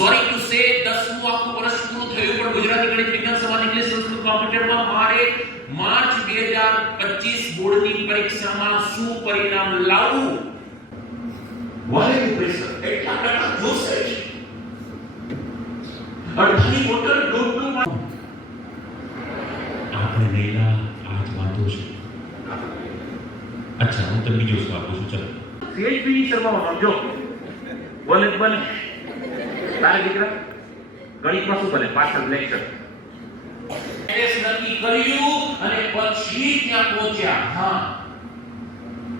Sorry to say 10મું આખું વર્ષ પૂરું થયું પણ ગુજરાતી ગણિત વિજ્ઞાન સમાજ ઇંગ્લિશ સંસ્કૃત કોમ્પ્યુટરમાં મારે માર્ચ 2025 બોર્ડની પરીક્ષામાં શું પરિણામ લાવવું વાલેનું પ્રેશર એટલા ટકા જોશે અડધી બોટલ દોઢનું આપણે લેલા આજ વાતો છે. અચ્છા હું તમને બીજો સવાલ પૂછું ચાલો. સીએચપી ની શર્મા સમજો. બોલે જ બને તારે દીકરા? ગણિતમાં શું બને પાછળ લેક્ચર એડ્રેસ નક્કી કર્યું અને પછી ત્યાં પહોંચ્યા. હા.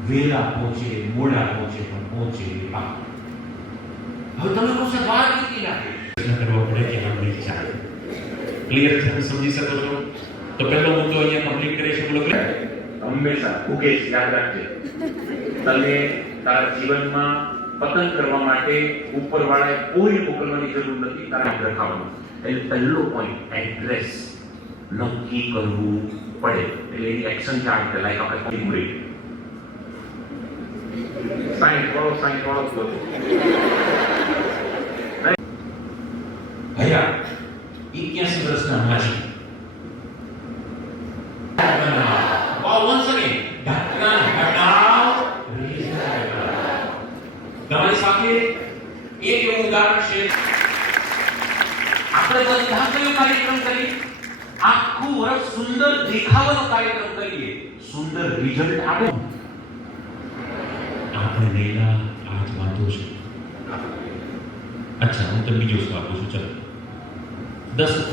વેલા પહોંચે મોડા પહોંચે પણ પહોંચે આ હવે તમે કહો છો વાર કેટલી લાગે? પ્રશ્ન કરવો પડે કે આપણે ચાલે. ક્લિયર તમે સમજી શકો છો? તો પહેલો મુદ્દો અહીંયા કમ્પ્લીટ કરે છે બોલો? હંમેશા ઉકેશ યાદ રાખજે. તને તારા જીવનમાં પતન કરવા માટે ઉપરવાળાએ કોઈ મોકલવાની જરૂર નથી તારા રખાવાનું એટલે પહેલો પોઈન્ટ એડ્રેસ નક્કી કરવું પડે. એટલે એની એક્શન ચાર્ટ લાઈક આપણે કોઈ મુરી સાઈન વાળો સાઈન જ બોલો. ભયા એક્યાસી વર્ષના હમણાં સાથે એક એવું ઉદાહરણ છે. આપણે બધા કયો કાર્યક્રમ કરીએ. આખું વર્ષ સુંદર દેખાવાનો કાર્યક્રમ કરીએ. સુંદર રિઝલ્ટ આવે આપણે રહેલા આ જ વાતો છે. અચ્છા, હું તમને બીજો આપું છું ચાલો. દસ